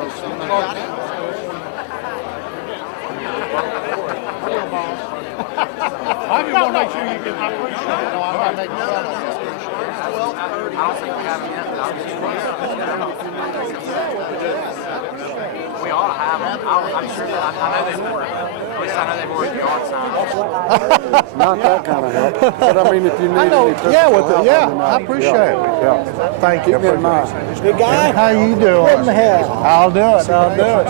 I just want to make sure you get my appreciate it. No, I'm not making fun of you. I don't think we have them yet. We ought to have them. I'm sure that I know they've at least I know they've already yard signs. Not that kind of help. But I mean, if you need any physical help, I appreciate it. Yeah. Thank you. Keep it in mind. Good guy. How you doing? Good in the head. I'll do it. I'll do it.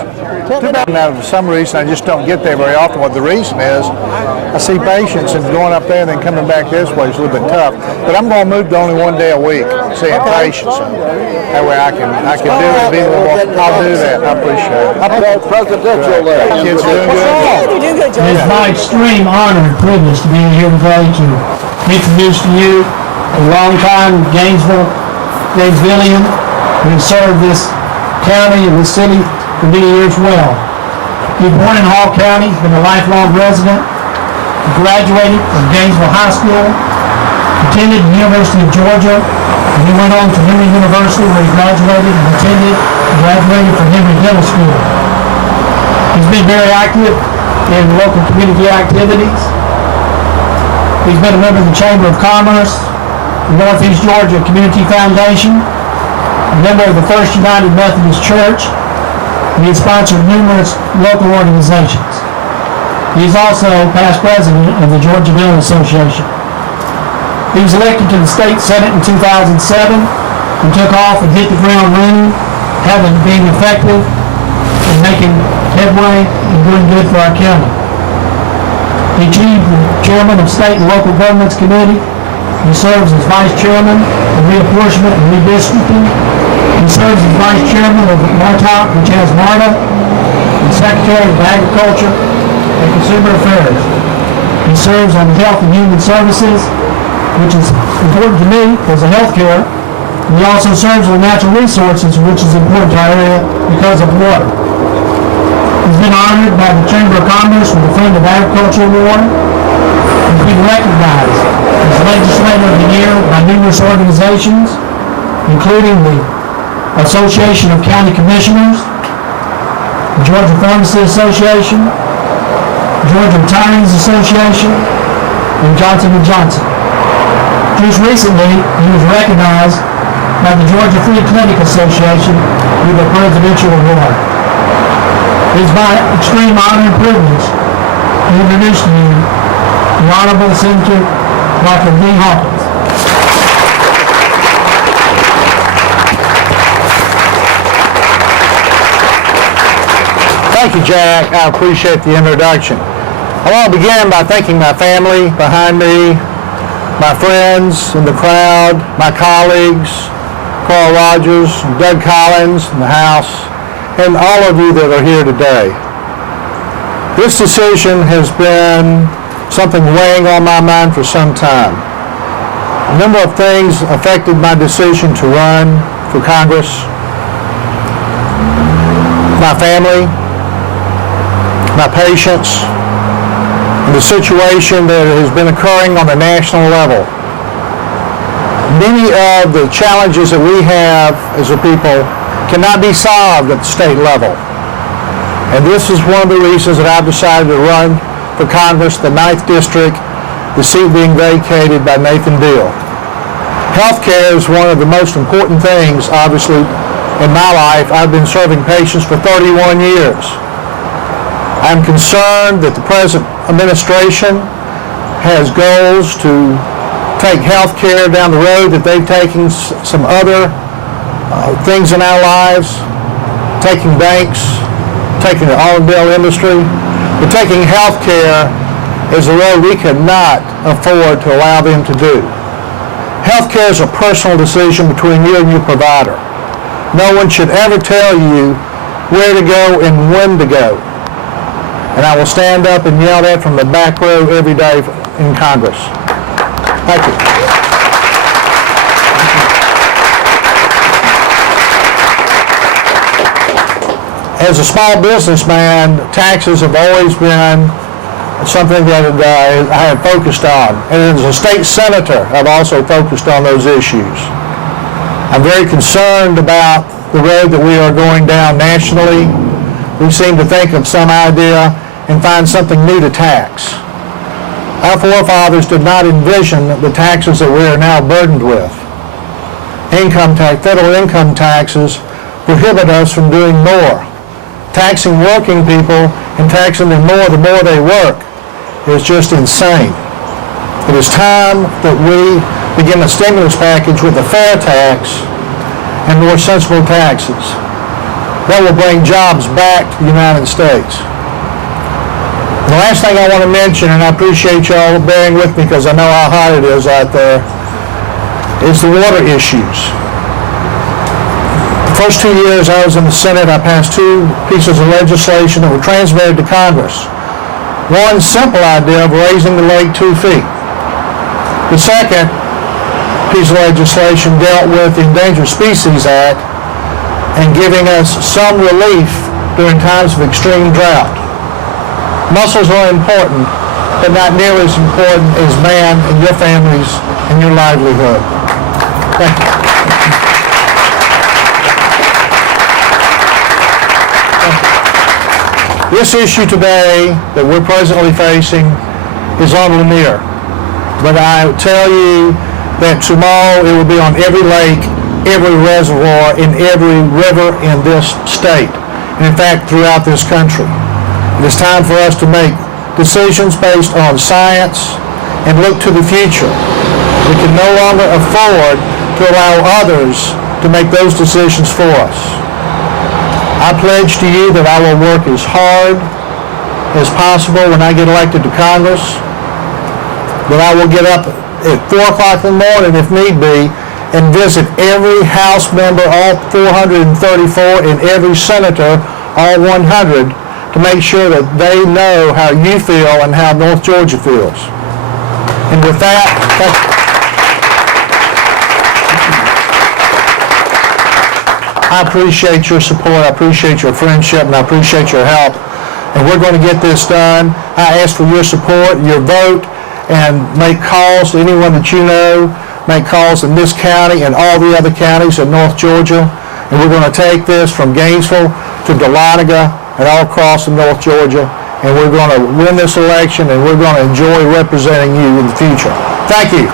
Too bad. Now, for some reason, I just don't get there very often. What the reason is, I see patients and going up there and then coming back this way is a little bit tough. But I'm going to move to only one day a week, seeing patients. And that way I can do it. Be a little more. I'll do that. I appreciate it. Presidential there. Kids doing good. You do good, Joe. It is my extreme honor and privilege to be here today to introduce to you a longtime Gainesvillian who has served this county and this city for many years well. He was born in Hall County, been a lifelong resident. He graduated from Gainesville High School, attended the University of Georgia, and he went on to Henry University where he graduated and graduated from Henry Dental School. He's been very active in local community activities. He's been a member of the Chamber of Commerce, the Northeast Georgia Community Foundation, a member of the First United Methodist Church, and he's sponsored numerous local organizations. He is also past president of the Georgia Dental Association. He was elected to the state senate in 2007 and took off and hit the ground running, having been effective and making headway and doing good for our county. He achieved the chairman of State and Local Governments Committee. He serves as vice chairman of reapportionment and redistricting. He serves as vice chairman of MARTOC, which has MARTA, and secretary of Agriculture and Consumer Affairs. He serves on Health and Human Services, which is important to me because of health care. He also serves on Natural Resources, which is important to our area because of water. He's been honored by the Chamber of Commerce with the Friend of Agriculture Award. He's been recognized as Legislator of the Year by numerous organizations, including the Association of County Commissioners, the Georgia Pharmacy Association, Georgia Retirees Association, and Johnson & Johnson. Just recently, he was recognized by the Georgia Free Clinic Association with a presidential award. It is my extreme honor and privilege to introduce to you the Honorable Senator Dr. Lee Hawkins. Thank you, Jack. I appreciate the introduction. I want to begin by thanking my family behind me, my friends in the crowd, my colleagues, Carl Rogers, Doug Collins in the house, and all of you that are here today. This decision has been something weighing on my mind for some time. A number of things affected my decision to run for Congress. My family, my patients, and the situation that has been occurring on the national level. Many of the challenges that we have as a people cannot be solved at the state level. And this is one of the reasons that I've decided to run for Congress, the 9th District, the seat being vacated by Nathan Deal. Healthcare is one of the most important things, obviously, in my life. I've been serving patients for 31 years. I'm concerned that the present administration has goals to take healthcare down the road, that they've taken some other things in our lives, taking banks, taking the automobile industry, but taking healthcare is a road we cannot afford to allow them to do. Healthcare is a personal decision between you and your provider. No one should ever tell you where to go and when to go. And I will stand up and yell that from the back row every day in Congress. Thank you. As a small businessman, taxes have always been something that I have focused on. And as a state senator, I've also focused on those issues. I'm very concerned about the road that we are going down nationally. We seem to think of some idea and find something new to tax. Our forefathers did not envision the taxes that we are now burdened with. Federal income taxes prohibit us from doing more. Taxing working people and taxing them more the more they work is just insane. It is time that we begin a stimulus package with a fair tax and more sensible taxes. That will bring jobs back to the United States. The last thing I want to mention, and I appreciate y'all bearing with me because I know how hot it is out there, is the water issues. The first 2 years I was in the Senate, I passed 2 pieces of legislation that were transmitted to Congress. One simple idea of raising the lake 2 feet. The second piece of legislation dealt with the Endangered Species Act and giving us some relief during times of extreme drought. Mussels are important, but not nearly as important as man and your families and your livelihood. Thank you. This issue today that we're presently facing is on Lanier. But I tell you that tomorrow it will be on every lake, every reservoir, in every river in this state, and in fact throughout this country. It is time for us to make decisions based on science and look to the future. We can no longer afford to allow others to make those decisions for us. I pledge to you that I will work as hard as possible when I get elected to Congress, that I will get up at 4 o'clock in the morning if need be and visit every House member, all 434, and every senator, all 100, to make sure that they know how you feel and how North Georgia feels. And with that, thank you. I appreciate your support, I appreciate your friendship, and I appreciate your help. And we're going to get this done. I ask for your support, your vote, and make calls to anyone that you know. Make calls in this county and all the other counties in North Georgia. And we're going to take this from Gainesville to Dahlonega and all across in North Georgia. And we're going to win this election, and we're going to enjoy representing you in the future. Thank you.